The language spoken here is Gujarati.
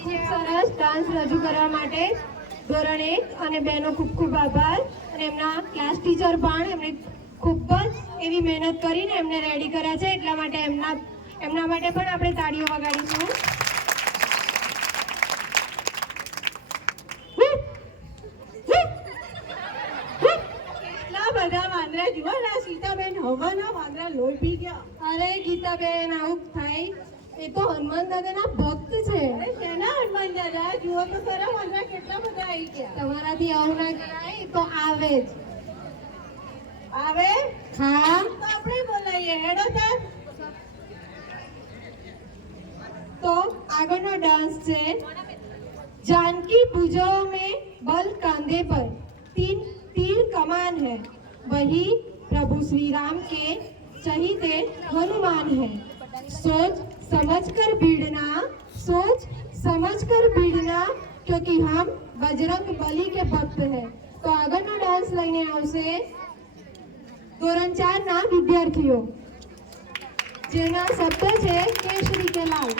ખૂબ સરસ ડાન્સ રજૂ કરવા માટે ધોરણ 1 અને 2 નો ખૂબ ખૂબ આભાર અને એમના ક્લાસ ટીચર પણ એમને ખૂબ જ એવી મહેનત કરીને એમને રેડી કર્યા છે, એટલા માટે એમના માટે પણ આપણે તાળીઓ વગાડીશું. કેટલા બધા વાંદરા જુઓ ને સીતાબેન, હવાના વાંદરા લોહી પી ગયા. અરે ગીતાબેન, આવું થાય? એ તો હનુમાન દાદાના ભક્ત છે. અરે શેના હનુમાન દાદા? જુઓ તો ખરા વાંદરા કેટલા બધા આવી ગયા. તમારાથી આવું ના કરાય તો આવે જ. આવે? હા, તો આપણે બોલાવીએ. હેડો તાર. તો આગળનો ડાન્સ છે जानकी भुजाओं में बल कंधे पर तीर कमान है, वही प्रभु श्री राम के चहीते हनुमान है. सोच समझ कर भिड़ना क्योंकि हम बजरंग बली के भक्त हैं. तो આગળનો ડાન્સ લઈને આવશે ધોરણ 4 ના વિદ્યાર્થીઓ, જેના શબ્દ છે કેસરી કે લાલ.